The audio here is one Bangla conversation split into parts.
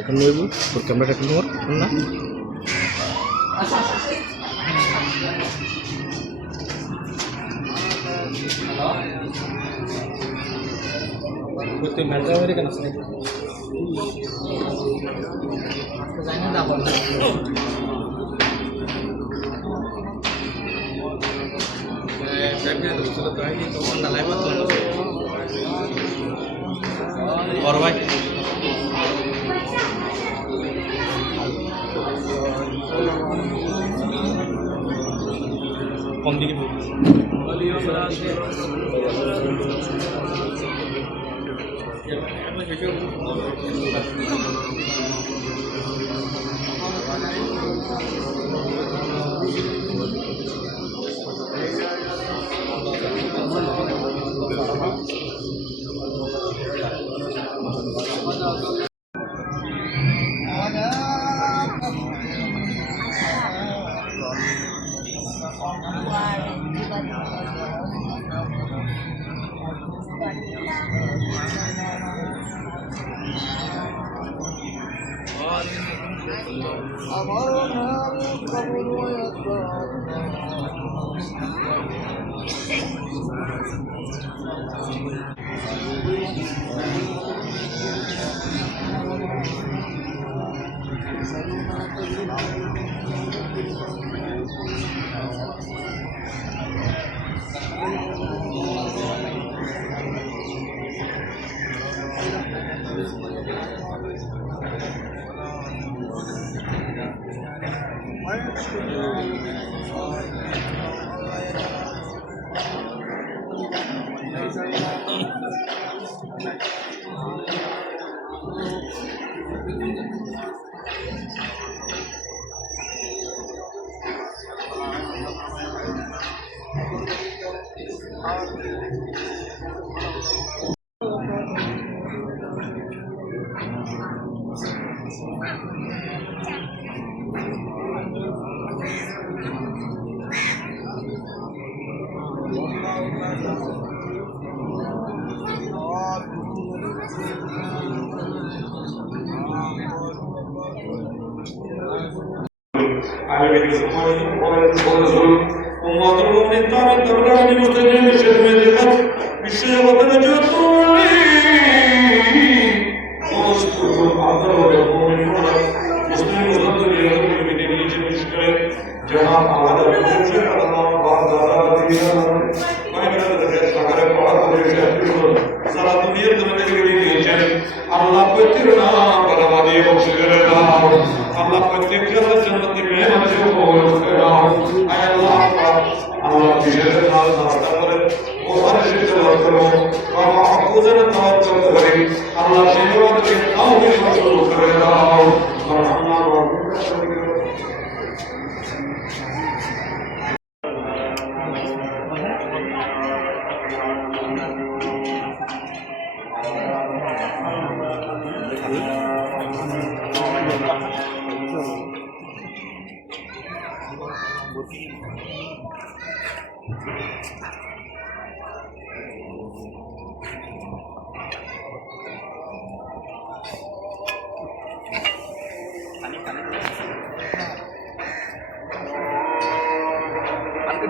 এখন নেব তোর ক্যামেরাটা একটু নোর না তুই মেলটা মেরে কেন আসলে জানি না দাও saya dulu terakhir itu mana lepas tuh korban kondisi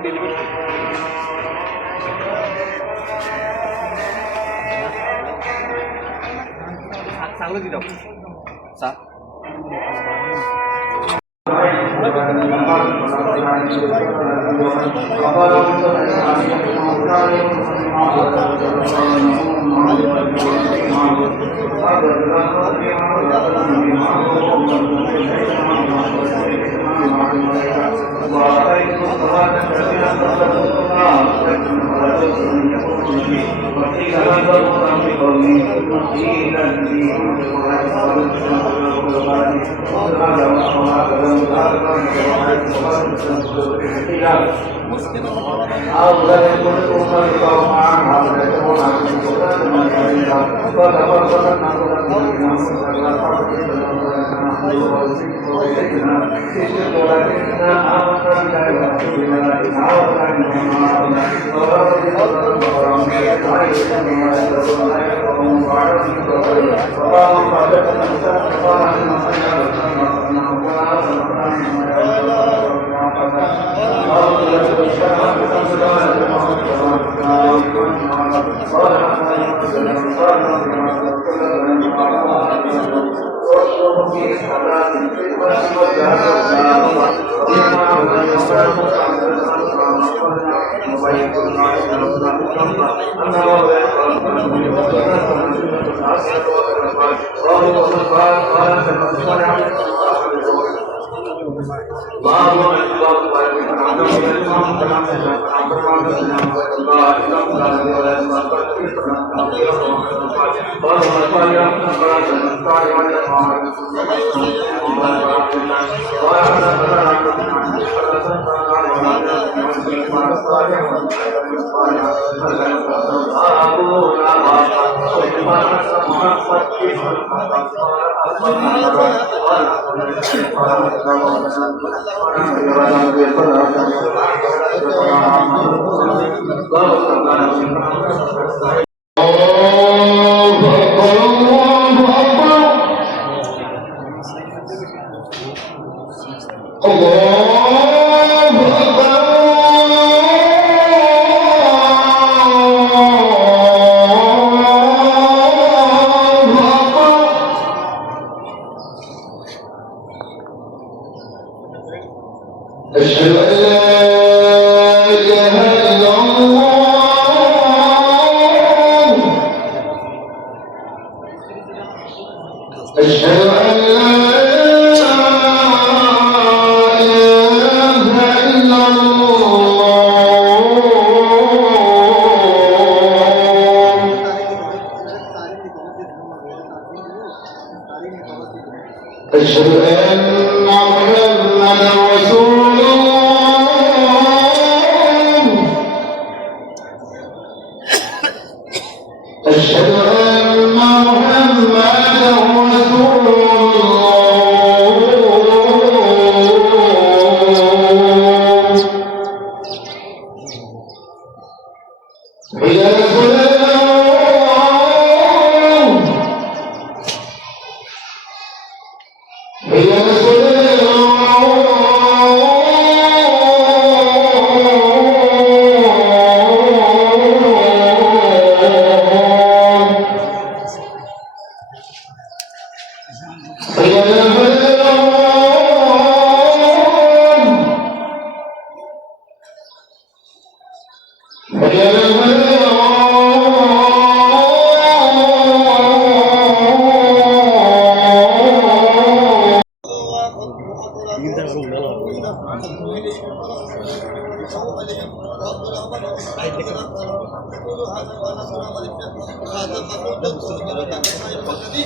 delivery চাগুলো দি দাও চা أشهد أن لا إله إلا الله أشهد أن لا إله إلا الله أشهد أن محمدا رسول الله أشهد أن محمدا رسول الله حي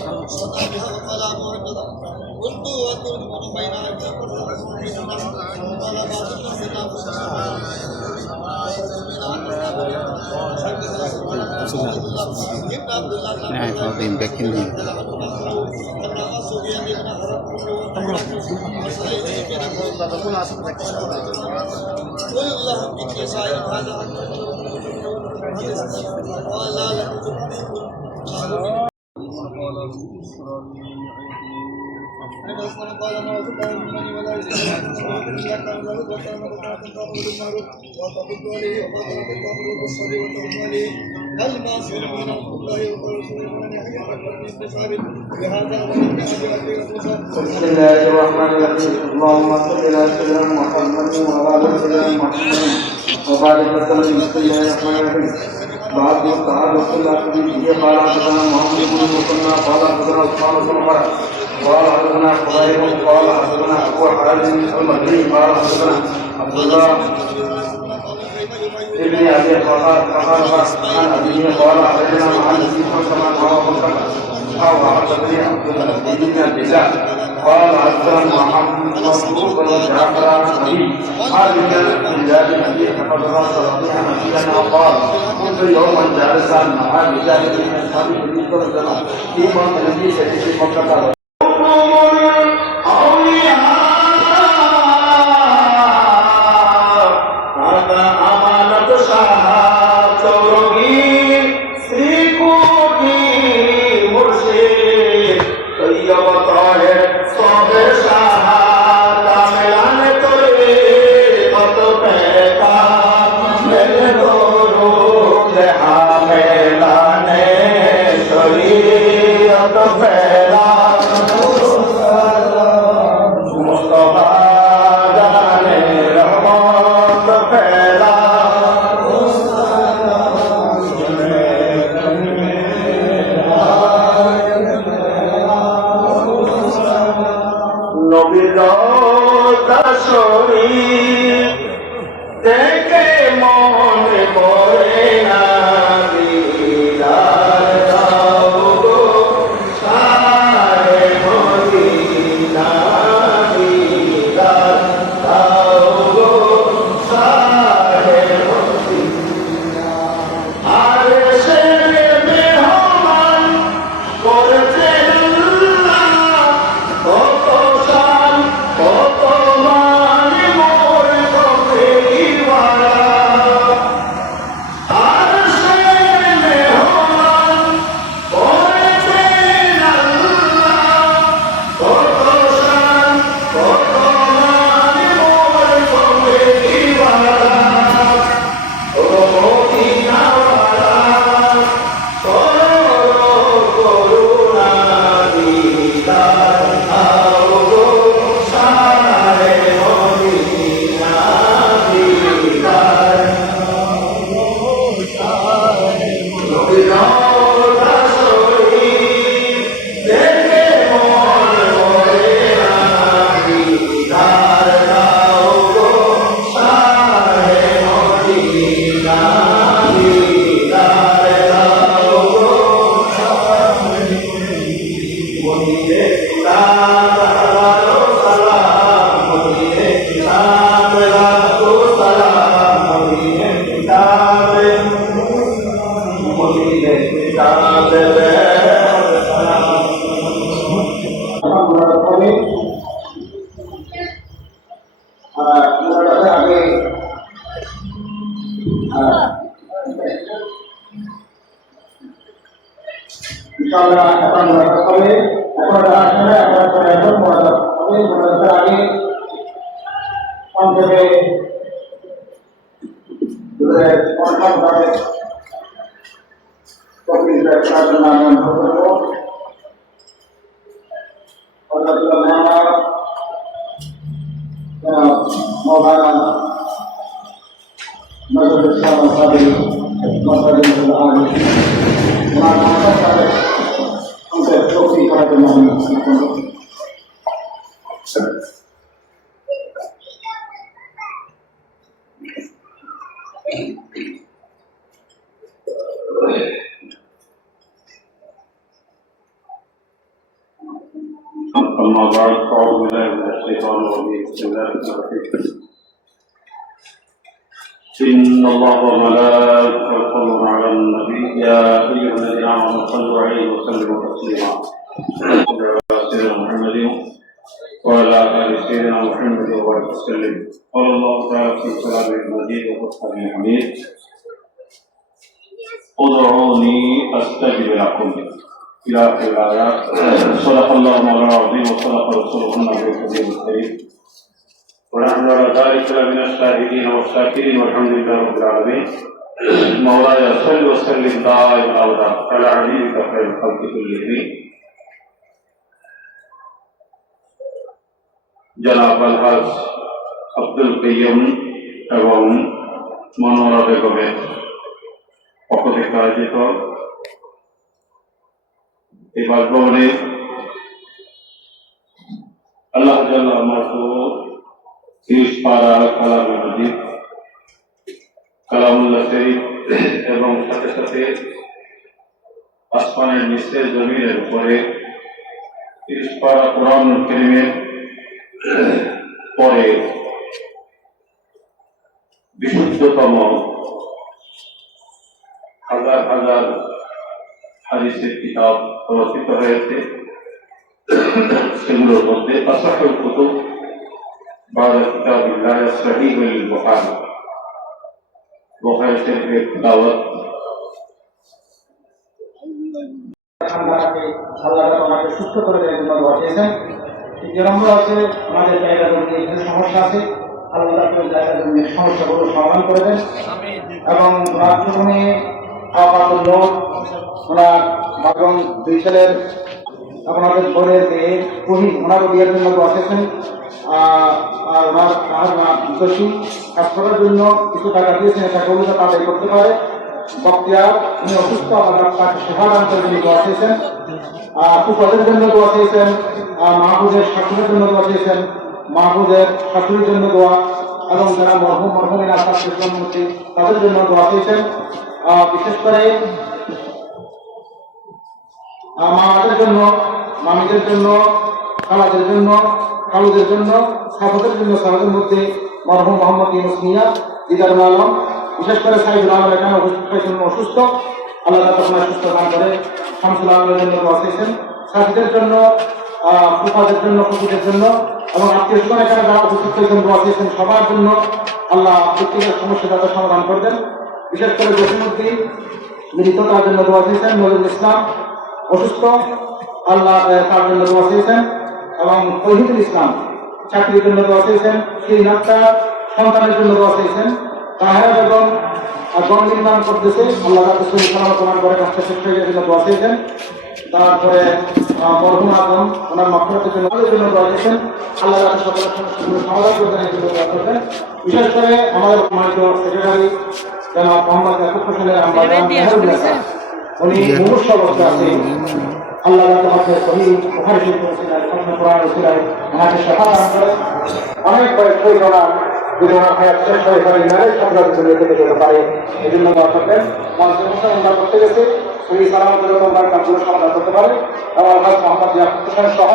على الصلاة حي على Nah, kalau diimpekin nih. بسم الله الرحمن الرحيم اللهم صل على سيدنا محمد وعلى ال سيدنا محمد وبارك وسلم بسم الله الرحمن الرحيم بعد وقال رسول الله صلى الله عليه وسلم قال حدثنا محمد بن مسلم قال حدثنا عثمان بن عمر قال حدثنا خبيب قال حدثنا ابو حازم المكي قال حدثنا عبد الله ابن ابي قال عن ابيه قال حدثنا مع النبي صلى الله عليه وسلم أو حدثني عبد العزيز بن عبد الله قال حدثنا محمد بن جعفر النبي هذا البلاد النبي حفظنا صلاتها نبينا قال كنت يوما جالسا مع رجال من اصحاب النبي صلى الله عليه وسلم فيما النبي شهيد مكه দেখে মনে পড়ে না দিদার দাও গো সারে মদিনা দিদার দাও গো সারে মদিনা আর সে মেহমান করেছেন কত শান কত ইনশাআল্লাহ এখন হবে এখন আসলে এখন মনে আগে সংক্ষেপে কনফার্ম করে তকরিরের সাধনা আরম্ভ করব مولانا مدد الشام الصابري مصدر العالم مع المعتقد أنت توفيق هذا المعنى أما بعد فأعوذ بالله من الشيطان الرجيم بسم الله الرحمن الرحيم إن الله وملائكته يصلون على النبي يا أيها الذين آمنوا صلوا عليه وسلموا تسليما سيدنا محمد وعلى آل سيدنا محمد وبارك وسلم قال الله تعالى في كلامه المجيد وقرآنه الحميد ادعوني أستجب لكم إلى آخر الآيات. صدق الله مولانا العظيم وصدق رسوله النبي الكريم ونحن على ذلك لمن الشاهدين والشاكرين والحمد لله رب العالمين. مولاي صل وسلم دائما أبدا على حبيبك خير الخلق كلهم জনাব আলহাজ আব্দুল কাইয়ুম এবং মনোরা বেগমের পক্ষ থেকে আয়োজিত এই বাসভবনে আল্লাহ জাল্লাহ মাহফুজ তিরিশপাড়া কালামে মজিদ কালামুল্লাহ শরীফ এবং সাথে সাথে আসমানের নিচে জমিনের উপরে তিরিশপাড়া কোরআন কারীমের পরে বিশুদ্ধতম হাজার হাজার হাদিসের কিতাব রচিত হয়েছে। সেগুলোর মধ্যে আসাহুল কুতুব বা'দা কিতাবিল্লাহ সহিহুল বুখারী, বুখারী শরীফের তিলাওয়াত আল্লাহ আমাকে সুস্থ করে দেওয়ার জন্য দোয়া চেয়েছেন। যে নম্বর আছে আমাদের জায়গা জমি কিছু সমস্যা আছে, আল্লাহ আপনার জায়গা জমির সমস্যাগুলো সমাধান করে দেন এবং রাজভবনে আপাতুল্লোক ওনার বাগন দুই ছেলের আপনাদের বোনের মেয়ে কহি ওনারও বিয়ের জন্য দোয়া চেয়েছেন। আর ওনার দোষী কাজ করার জন্য কিছু টাকা দিয়েছেন, টাকাগুলো তাড়াতাড়ি করতে পারে। বক্তিয়ার উনি অসুস্থ, আল্লাহ তাকে সেবা দান করে তিনি দোয়া চেয়েছেন। কুফাদের জন্য দোয়া চেয়েছেন, মাহফুজের শাশুড়ির জন্য দোয়া চেয়েছেন, মাহফুজের শাশুড়ির জন্য দোয়া এবং যারা মরহুমের আশার প্রধানমন্ত্রী তাদের জন্য দোয়া চেয়েছেন। বিশেষ করে মামাদের জন্য, মামিদের জন্য, খালাদের জন্য, খালুদের জন্য, সাফাদের জন্য, সাফাদের মধ্যে মরহুম মোহাম্মদ ইউনুস মিয়া, দিদারুল আলম, বিশেষ করে সাইদুল আলম এখানে অসুস্থ, আল্লাহ তাআলা সুস্থ দান করে। শামসুল আলমের জন্য দোয়া চেয়েছেন, সাথীদের জন্য, ফুফাদের জন্য, ফুফুদের জন্য এবং আত্মীয় স্বজন এখানে যারা উপস্থিত হয়েছেন দোয়া চেয়েছেন সবার জন্য। আল্লাহ প্রত্যেকের সমস্যা তাদের সমাধান করবেন। বিশেষ করে জসিমুদ্দিন মৃত তার জন্য দোয়া চেয়েছেন, নজরুল ইসলাম অসুস্থ, আল্লাহ তার জন্য দোয়া চেয়েছেন এবং তৌহিদুল ইসলাম চাকরির জন্য দোয়া চেয়েছেন, সেই নাক্তার সন্তানের জন্য দোয়া চেয়েছেন। তাহেরা বেগম গণ নির্মাণ করতেছে, আল্লাহ সালাম করে কাজটা শেষ হয়ে গেছে দোয়া চেয়েছেন। তারপরে মরহুম আজম ওনার মাফরাতের জন্য দোয়া চেয়েছেন, আল্লাহ সকলের সমস্যাগুলো সমাধান করবেন, এই জন্য দোয়া করবেন। বিশেষ করে আমাদের সম্মানিত সেক্রেটারি জনাব মোহাম্মদ ইয়াকুব হোসেনের উনি মুমূর্ষু অবস্থায় আছে, আল্লাহ তাআলা সহিহ বুখারী শরীফের ওসিলায় কোরআনের ওসিলায় ওনাকে শিফা দান করে। অনেক বয়স হয়ে ওনার যদি ওনার হায়াত শেষ হয়ে যায় নারী সংগ্রামের জন্য থেকে যেতে পারে, এই জন্য দোয়া করবেন। মানুষের মধ্যে আমরা করতে গেছে সহি সালামতের ওনার কাজগুলো সমাধান করতে পারে এবং আলহাজ মোহাম্মদ ইয়াকুব হোসেন সহ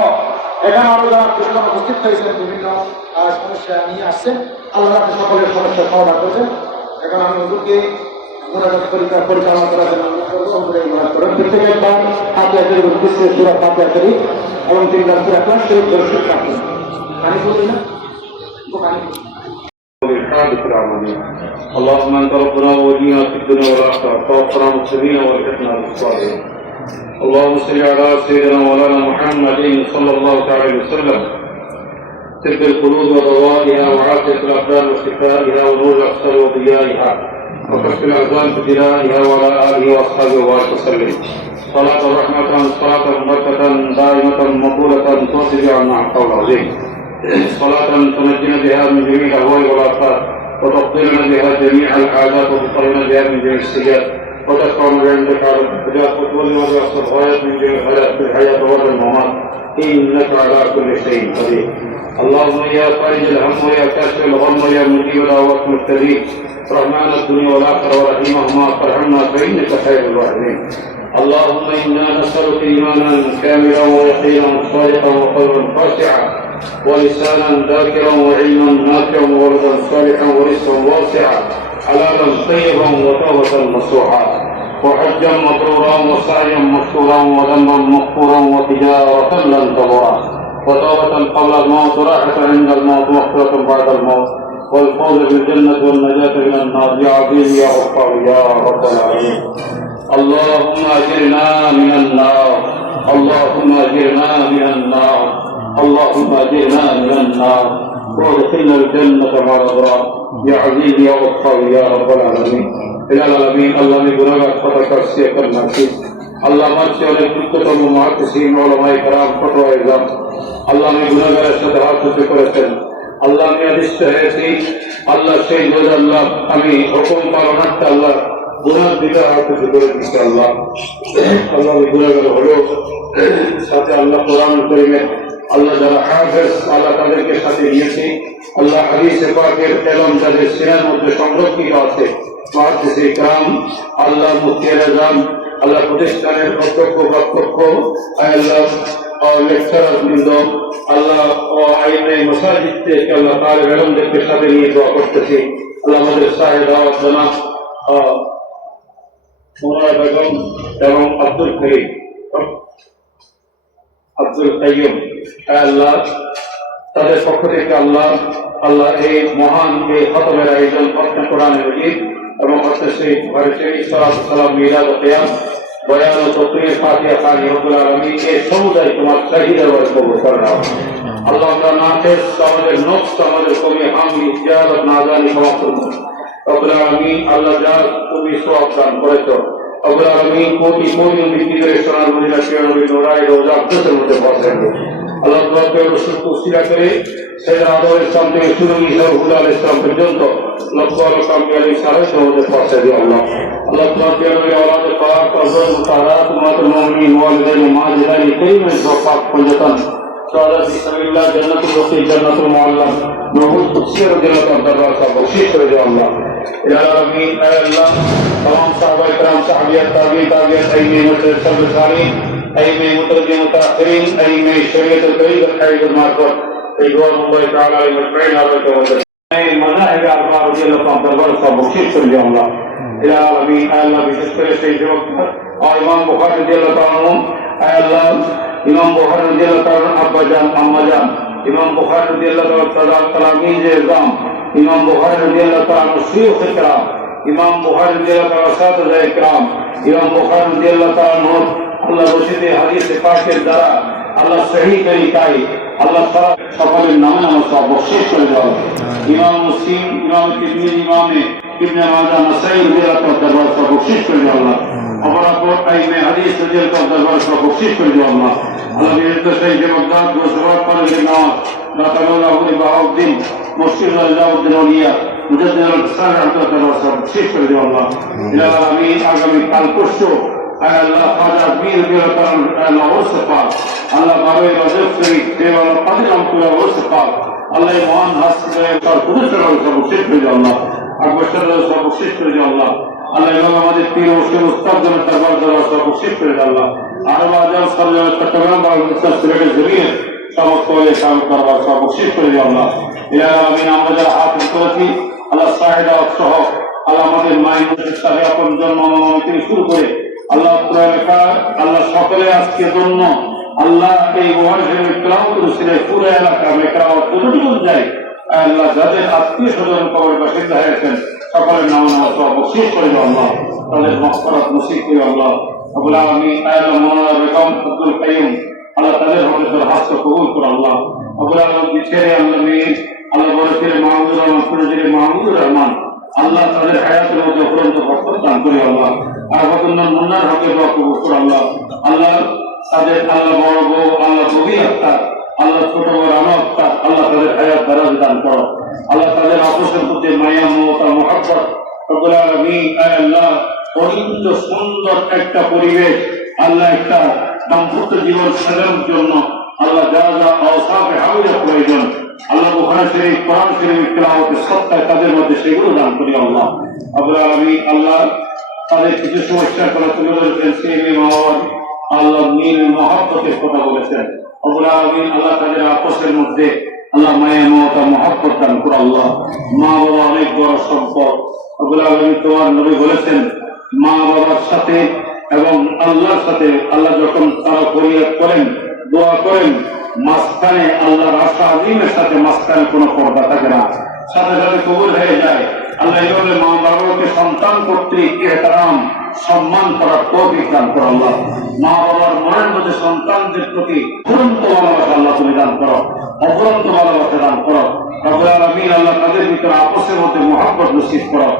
এখানে আরো যারা কৃষক উপস্থিত হয়েছেন বিভিন্ন সমস্যা নিয়ে আসছেন, আল্লাহ সকলের সমস্যার সমাধান করছেন। এখন আমি হুজুরকে পরিচালনা করার জন্য প্রত্যেকের ফাতিহা শরীফ সূরা ফাতিহা শরীফ এবং 3 সূরা ইখলাস শরীফ দর্শক রাখুন। পানি বলি না পানি اللهم انت ربنا وولينا في الدنيا والاخره توفنا مسلمين والحقنا بالصالحين. اللهم صل على سيدنا مولانا محمد صلى الله عليه وسلم طب القلوب ودوائها وعافيه الابدان وشفائها ونور الابصار وضيائها وكشف الاذان بدلائها وعلى اله واصحابه وبارك وسلم. صلاه رحمه صلاه بركه دائمه مقبوله توصل عنا قول عظيم. صلاة تنجينا بها من جميع الأهواء والآفات وتبطلنا بها جميع الحاجات وتطهرنا بها من جميع السيئات وتدفعنا بعندك على الحجات وتولنا بأقصى الغايات من جميع الحياة في الحياة والممات إنك على كل شيء قدير. اللهم يا فارج الهم ويا كاشف الغم ويا مجيب دعوات المبتلين رحمن الدنيا والآخرة ورحيمهما فارحمنا فإنك خير الراحمين. اللهم إنا نسألك إيمانا كاملا ويقينا صادقا وقلبا خاشعا ولسانا ذاكرا وعلما نافعا وولدا صالحا ورزقا واسعا حلالا طيبا وتوبة نصوحا وحجا مبرورا وسعيا مشكورا وذنبا مغفورا وتجارة لن تبورا وتوبة قبل الموت وراحة عند الموت ومغفرة بعد الموت والفوز بالجنة والنجاة من النار يا عظيم يا غفار يا رب العالمين. اللهم أجرنا من النار اللهم أجرنا من النار اللهم أجرنا من النار وادخلنا الجنة مع الأبرار يا عزيز يا غفار يا رب العالمين إلى العالمين الله من गुनाहगार खता कर से करना चाहिए अल्लाह हमारे अनेक उच्चतम मुहद्दिसीन उलमाए किराम फतवा इज़ाम अल्लाह में गुनाहगार সাথে হাত উঠে করেছেন আল্লাহ আমি আদিষ্ট হয়েছি আল্লাহ সেই রোজ আল্লাহ আমি হুকুম পালনার্থে আল্লাহ গুনাহ দিতে হাত উঠে করে দিচ্ছি আল্লাহ আল্লাহ আমি গুনাহগার হলেও সাথে আল্লাহ কোরআন কারীমে আল্লাহ যারা হাফেজ আল্লাহ তাদেরকে সাথে নিয়েছি আল্লাহ হাদিসে পাকের এলম যাদের সিনার মধ্যে সংরক্ষিত আছে মুহাদ্দিসে কিরাম আল্লাহ মুফতিয়ে আযম আল্লাহ প্রতিষ্ঠানের অধ্যক্ষ প্রত্যক্ষ আল্লাহ লেকচারার বৃন্দ আল্লাহ আইনে মসাজিদ থেকে আল্লাহ তাআলা এলমদেরকে সাথে নিয়ে দোয়া করতেছি আল্লাহ আমাদের সাহেব দাওয়াত জনাব মোনা বেগম এবং আব্দুল কাইয়ুম আল্লাহ তাদের পক্ষ থেকে আল্লাহ আল্লাহ এই মহান এই খতমের আয়োজন করতে কোরআনে মাজিদ এবং সেই ভারতে সালাম মিলাদ ও কিয়াম বয়ান ও তকরীর ফাতিহা খানি রব্বুল আলামিন এই সমুদায় তোমার চাহিদার উপর কবুল করে নাও আল্লাহ আমরা নাফেস আমাদের নফস আমাদের কমি হামি জিয়ারত নাজানি ক্ষমা করুন রব্বুল আলামিন আল্লাহ যা তুমি সওয়াব দান করেছো রব্বুল আলামিন কোটি কোটি বিক্রি সোনার মদিনা শিরোমণি নোরাই রোজা আব্দুলের মধ্যে পৌঁছে আল্লাহ তোমাকে সুস্থ উসিলা করে সেরা আদর ইসলাম থেকে শুরু ঈসা রুহুল আলাইহিস ইসলাম পর্যন্ত লক্ষ লক্ষ আম্বিয়া সাহাবাদের মধ্যে পৌঁছে দিও আল্লাহ আল্লাহ তোমাকে নবী আওলাদ পাক ফজল মুতাহারাত উম্মাতুল মুমিনিন ওয়ালিদাইন মাজিদাইন কারীমের পাক পঞ্জতন সাদা বিসমিল্লাহ জান্নাতুল ওয়াসি জান্নাতুল মুআল্লাম নবুল কুদসির জান্নাতুল দরবার কা বখশিশ করে দিও আল্লাহ ইয়া রাব্বি আল্লাহ तमाम সাহাবায়ে کرام সাহাবিয়াত তাবিঈন আইমে মুতাসাব্বিহ সালিন আইমে মুতাকাদ্দিম মুতাআখিরিন আইমে শরীয়তুল তরিক খায়রুল মারফত রিদওয়ানুল্লাহি তাআলা আলাইহিম আজমাইন এই মাযহাব আরবা রাদিয়াল্লাহু আনহু দরবার কা বখশিশ করে দিও আল্লাহ ইয়া রাব্বি আল্লাহ বিশেষ করে সেই যুবক ইমাম বুখারী রাদিয়াল্লাহু তাআলা আল্লাহ ইমাম বুখারী রাদিয়াল্লাহু তাআলা আব্বা জান আম্মা জান ইমাম বুখারী রাদিয়াল্লাহু তাআলা তালামিজে ইমাম ইমাম বুখারী রাদিয়াল্লাহু তাআলা শাইখ ইকরাম ইমাম বুখারী রাদিয়াল্লাহু তাআলা সাহাবায়ে ইকরাম ইমাম বুখারী রাদিয়াল্লাহু তাআলা আল্লাহ রশিদে হাদিসে পাকের দ্বারা আল্লাহ সহি তরিকায় আল্লাহ তাআলা সকলের নামে নাম সব বখশিশ করে দাও ইমাম মুসলিম ইমাম তিরমিজি ইমাম ইবনে মাজাহ নাসাই রাদিয়াল্লাহু তাআলা দরবার সব বখশিশ করে দাও আল্লাহ অপরাপর আইমে হাদিস রাদিয়াল্লাহু তাআলা দরবার সব বখশিশ করে দাও আল্লাহ আল্লাহ নির্দেশ সেই যে মক্কা গোসবাত পড়ে নামাজ দাতাউল্লাহ বাউদ্দিন মুফতি আলাউদ্দিন ওলিয়া মুজাদ্দিদ আল-ইসলাম রাহমাতুল্লাহ সব বখশিশ করে দাও আল্লাহ ইয়া আমিন আগামী কাল পরশু আল্লাহ খাজা পীর রাদিয়াল্লাহু তাআলা ওসফা আল্লাহ বাবে রজব শরীফ দেওয়াল কাদের আমতুল্লাহ ওসফা আল্লাহ মহান হাসিবে তার পুরস্কার সব বখশিশ করে দাও আল্লাহ আকবর সব বখশিশ করে দাও আল্লাহ আল্লাহ এবং আমাদের পীর মুর্শিদ উস্তাদ জনের দরবার দ্বারা সব বখশিশ করে দাও আল্লাহ আর আজম সাল্লাল্লাহু চট্টগ্রাম বা মুস্তাদ সিলেটের জমিয়ে সমস্ত ওই কাম করবার সব বখশিশ করে দাও আল্লাহ ইয়া আমিন আমরা যারা হাত করেছি আল্লাহ সাহেদা সহ আল্লাহ আমাদের মায়ের সাথে আপন জন্ম থেকে শুরু করে আল্লাহ আল্লাহ সকলে আজকে জন্য আল্লাহ এই ওয়াজের ইকরাম করেছিল পুরো এলাকা ইকরাম যতটুকু যায় আল্লাহ যাদের আত্মীয় স্বজন কবর বাসিন্দা হয়েছেন সকলের নাম সব বখশিশ করে দাও আল্লাহ তাদের মাগফিরাত নসিব করে আল্লাহ রব্বুল আলামিন আয়াতুল মুনাওয়ারা বেগম আব্দুল কাইয়ুম আল্লাহ তাদের হকের হাত কবুল করে আল্লাহ রব্বুল আলামিন বিশেরে আল্লাহ বলেছিলেন মাহমুদুর রহমান সুরজির মাহমুদুর রহমান আল্লাহ তাদের হায়াতের মধ্যে অফুরন্ত বরকত দান করে আল্লাহ আর হকন্দান মুন্নার হকের কবুল করে আল্লাহ আল্লাহ তাদের আল্লাহ বড় বউ আল্লাহ কবি আত্মা আল্লাহ ছোট বড় আত্মা আল্লাহ তাদের হায়াত দারাজ দান করো আল্লাহ তাদের আপসের প্রতি মায়া মমতা মহব্বত রব্বুল আলামিন আল্লাহ অত্যন্ত সুন্দর একটা পরিবেশ আল্লাহ একটা দাম্পত্য জীবন সাজানোর জন্য আল্লাহ যা যা আওসাফে হামিদা প্রয়োজন আল্লাহ বুখারী শরীফ কোরআন শরীফ তেলাওয়াতের সত্তায় তাদের মধ্যে সেগুলো দান করি আল্লাহ রব্বুল আলামিন আল্লাহ তাদের কিছু সমস্যা করা তুলে ধরেছেন সেই মহান আল্লাহ নীল মহব্বতের কথা বলেছেন রব্বুল আলামিন আল্লাহ তাদের আপসের মধ্যে আল্লাহ মায়া মমতা মহব্বত দান করো আল্লাহ মা বাবা অনেক বড় সম্পদ রব্বুল আলামিন তোমার নবী বলেছেন মা বাবার সাথে এবং আল্লাহর সাথে আল্লাহ যখন তারা ফরিয়াদ করেন দোয়া করেন মাঝখানে আল্লাহর আশা আজিমের সাথে মাঝখানে কোনো পর্দা থাকে না সাথে সাথে কবুল হয়ে যায় আল্লাহ এইভাবে মা বাবাকে সন্তান কর্তৃক ইহতারাম সম্মান করার তাদের ভিতরে আপসের মধ্যে মহব্বত নসিব করো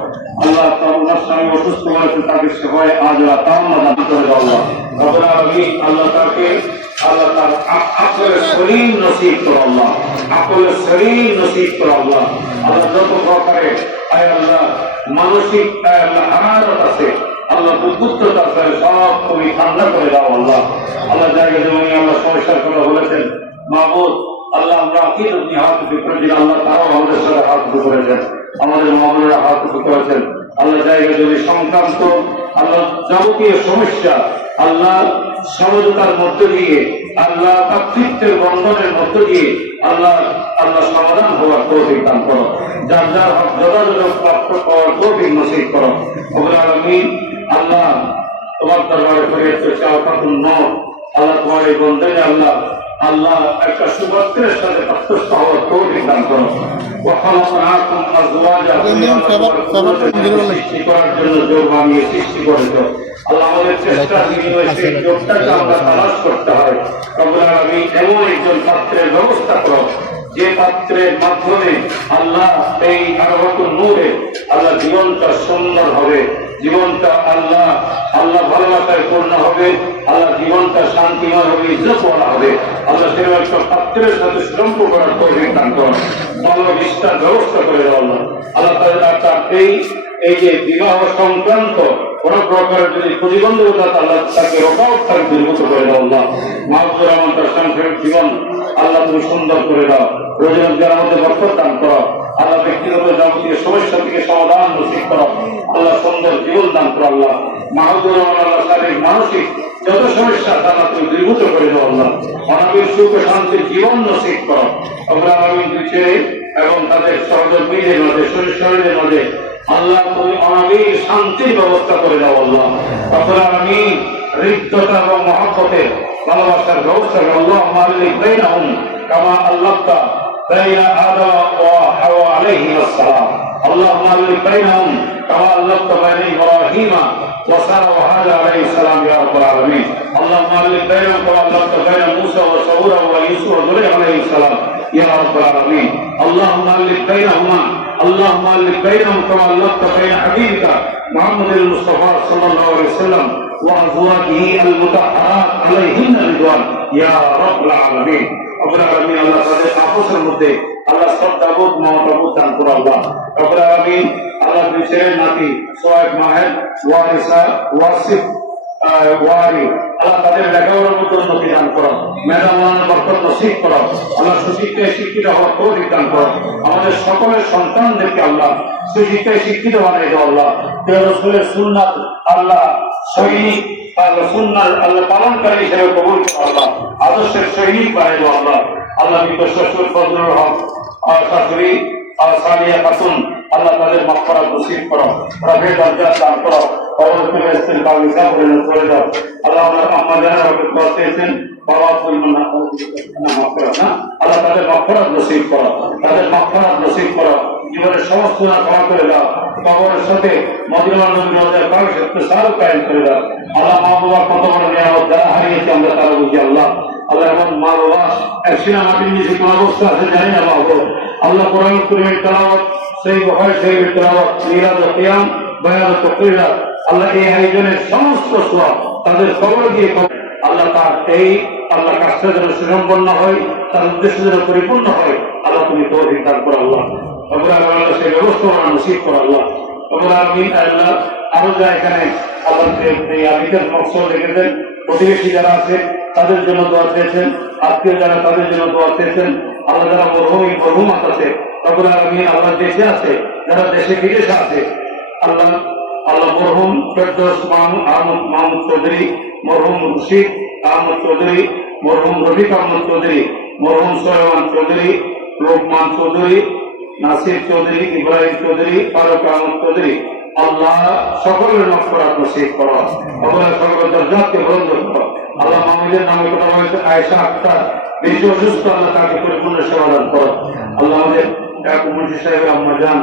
আল্লাহ। তার স্বামী অসুস্থ হয়েছে, তাকে সেবায় আজ তাওনা দান করে দাও আল্লাহ। রব্বুল আলামিন আল্লাহ তাকে আল্লাহ তার আকলের শরীর নসিব করো আল্লাহ, আকলের শরীর নসিব করো আল্লাহ। আল্লাহ যত প্রকারে আয় আল্লাহ মানসিক আয় আল্লাহ হারারত আছে আল্লাহ, দুর্বৃত্ততা আছে, সব তুমি ঠান্ডা করে দাও আল্লাহ। আল্লাহ জায়গা যেমনি আল্লাহ সমস্যার কথা বলেছেন মাহবুব আল্লাহ, আমরা আকিদ আপনি হাত উঠে করেছেন আল্লাহ, তারাও আমাদের সাথে হাত উঠে করেছেন, আমাদের মামুনেরা হাত উঠে করেছেন আল্লাহ। জায়গা জমি সংক্রান্ত আল্লাহ যাবতীয় সমস্যা আল্লাহ সমঝোতার মধ্য দিয়ে আল্লাহ ভাতৃত্বের বন্ধনের মধ্য দিয়ে আল্লাহ আল্লাহ সমাধান হওয়ার তৌফিক দান করো, যার যার হক যথাযথ প্রাপ্ত পাওয়ার তৌফিক নসিব করো। রব্বুল আলামিন আল্লাহ তোমার দরবারে ফরিয়াদ করছি আল্লাহ, তোমার এই বন্ধনে আল্লাহ আল্লাহ একটা সুপাত্রের সাথে পাত্রস্থ হওয়ার তৌফিক দান করো। ওয়াখালাকনাকুম আজওয়াজা, সৃষ্টি করার জন্য জোর বানিয়ে সৃষ্টি করেছো আল্লাহ। আমাদের চেষ্টার বিনিময়ে সেই জোরটাকে আমরা তালাশ করতে হয়। রব্বুল আলামিন এমন একজন পাত্রের ব্যবস্থা করো যে পাত্রের মাধ্যমে আল্লাহ এই আরওয়াতুন নূরে আল্লাহ জীবনটা সুন্দর হবে, জীবনটা আল্লাহ আল্লাহ ভালোবাসায় পূর্ণ হবে, আল্লাহ জীবনটা শান্তিময় হবে, ইজ্জত করা হবে আল্লাহ। সেরকম একটা পাত্রের সাথে সম্পর্ক করার তৌফিক দান করো, ভালো বিস্তার ব্যবস্থা করে দাও আল্লাহ। আল্লাহ তার এই যে বিবাহ সংক্রান্ত কোন প্রকারের যদি প্রতিবন্ধকতা আল্লাহ তাকে রোকাউট তাকে দূরীভূত করে দাও আল্লাহ। মাহবুবুর রহমান তার সংসারিক জীবন আল্লাহ তুমি সুন্দর করে দাও, রোজগার মধ্যে বরকত দান করো আল্লাহ। ব্যক্তিগত যাবতীয় সমস্যা থেকে সমাধান নসিব করো আল্লাহ, সুন্দর জীবন দান করো আল্লাহ। মাহবুবুর রহমান আল্লাহ শারীরিক মানসিক যত সমস্যা তারা তুমি দূরীভূত করে দাও আল্লাহ। অনাবিল সুখ ও শান্তির জীবন নসিব করো আল্লাহ। আমি দুই ছেলে এবং তাদের সহযোগীদের মাঝে শরীরের মাঝে আল্লাহ তুমি অনাবিল শান্তির ব্যবস্থা করে দাও আল্লাহ। রব্বুল আলামিন হৃদ্যতা এবং মহব্বতের ভালোবাসার ব্যবস্থা করো আল্লাহ। মালিক বাইনাহুম কামা আল্লাহতা বাইনা আদম ওয়া হাওয়া আলাইহিস সালাম আল্লাহ। মালিক বাইনাহুম কামা আল্লাহতা বাইনা ইব্রাহিম ওয়া সারা ওয়া হাজা আলাইহিস সালাম ইয়া রাব্বুল আলামিন আল্লাহ। মালিক বাইনাহুম কামা আল্লাহতা বাইনা মুসা ওয়া সাউরা ওয়া ইউসুফ ওয়া যুলাইখ আলাইহিস সালাম ইয়া রাব্বুল আলামিন আল্লাহ। মালিক বাইনাহুমা اللهم الف بينهم كما الفت بين حبيبك محمد المصطفى صلى الله عليه وسلم وازواجه المطهرات عليهن رضوان يا رب العالمين। رب العالمين আল্লাহ তাদের আপসের মধ্যে আল্লাহ শ্রদ্ধাবোধ মমতাবোধ দান করো আল্লাহ। রব আলামিন আল্লাহ দুই ছেলের নাতি সোয়েব মাহেদ ওয়ারিসা ওয়াসিফ ওয়ারি আল্লাহ তাদের লেখাপড়ার মধ্যে উন্নতি দান করো, মেধা মানের বরকত নসিব করো আল্লাহ। সুশিক্ষায় শিক্ষিত হওয়ার তৌফিক দান করো আমাদের সকলের সন্তানদেরকে আল্লাহ সুশিক্ষায় শিক্ষিত বানিয়ে দাও আল্লাহ। রাসূলের সুন্নাত আল্লাহ সৈনিক আল্লাহ সুন্নাত আল্লাহ পালনকারী হিসেবে কবুল করো আল্লাহ। আদর্শের সৈনিক বানিয়ে দাও আল্লাহ। আল্লাহ বিকট শ্বশুর ফজলুল হক আর শাশুড়ি আর সালিয়া খাতুন আল্লাহ তাদের মাগফিরাত নসিব করো, রাফে দরজা দান করো, কবরকে ইস্তেগফার হিসাব করে দাও আল্লাহ। আমরা আম্মা জানের রহমত করতেছেন বাবা আব্দুল মাগফিরাত না আল্লাহ, তাদের মাগফিরাত নসিব করো, তাদের মাগফিরাত নসিব করো, জীবনের সমস্ত গুনাহ ক্ষমা করে দাও, কবরের সাথে মদিনার নবীর রওজায় পাক ইত্তেসাল কায়েম করে দাও আল্লাহ। মা বাবার কত বড় নিয়ামত যারা হারিয়েছে আমরা তারা বুঝি আল্লাহ। আল্লাহ এমন মা বাবা একসিনা মাটির নিচে কোন অবস্থা আছে জানি না বাবা আল্লাহ। কোরআন কারীমের তেলাওয়াত সেই বুখারী শরীফের তেলাওয়াত মিলাদ ও কিয়াম বয়ান ও তাকরীর আল্লাহ এই আয়োজনের সমস্ত সওয়াব তাদের কবর দিয়ে আল্লাহ তার এই আল্লাহ কাজটা যেন সুসম্পন্ন হয়, তার উদ্দেশ্য যেন পরিপূর্ণ হয় আল্লাহ তুমি তৌফিক দান করো আল্লাহ। রব্বুল আলামিন সেই ব্যবস্থা নসিব করো আল্লাহ। রব্বুল আলামিন আল্লাহ আরো যা এখানে আমাদের এই আবিদের মকসদ রেখেছেন, প্রতিবেশী যারা আছে তাদের জন্য দোয়া চেয়েছেন, আত্মীয় যারা তাদের জন্য দোয়া চেয়েছেন আল্লাহ। যারা মরহুমাত আছে রব্বুল আলামিন আল্লাহ দেশে আছে, যারা দেশে বিদেশে আছে আল্লাহ আল্লাহ মরহুম ফেরদৌস মাহমুদ চৌধুরী, মরহুম রশিদ আহমদ চৌধুরী, মরহুম রফিক আহমদ চৌধুরী, মরহুম সোহেমান চৌধুরী, লোকমান চৌধুরী, নাসির চৌধুরী, ইব্রাহিম চৌধুরী, ফারুক আহমদ চৌধুরী আল্লাহ সকলের মাগফিরাত নসিব করো, সকলের দরজাকে বুলন্দ করো আল্লাহ। মাহমুদের নামে কথা বলেছে আয়েশা আক্তার বেশি অসুস্থ আল্লাহ তাকে পরিপূর্ণ সেবা দান করো আল্লাহ। আমাদের মুন্সি সাহেবের আম্মা জান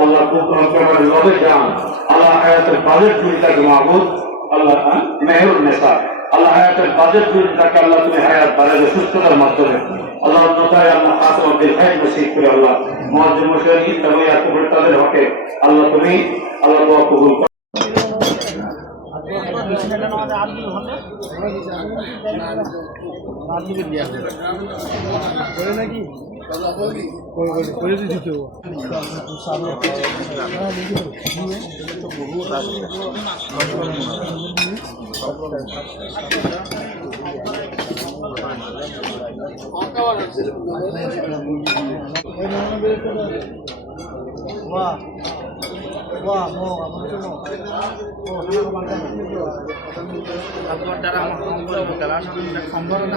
আল্লাহ খুব লবে যান আল্লাহ, হায়াতের বাজেট তুমি তাকে মাহবুদ আল্লাহ মেহরুন নেশা আল্লাহ হায়াতের বাজেট জুড়ে তাকে আল্লাহ তুমি হায়াত বাড়াবে সুস্থতার মাধ্যমে আল্লাহ নতায় আল্লাহ খাসমাদের হায়াত নসিব করে আল্লাহ মুআজ্জিম মুশারি তবে তাদের হকে আল্লাহ তুমি আল্লাহ দোয়া কবুল করো। দ্বারা আমার সম্পর্ক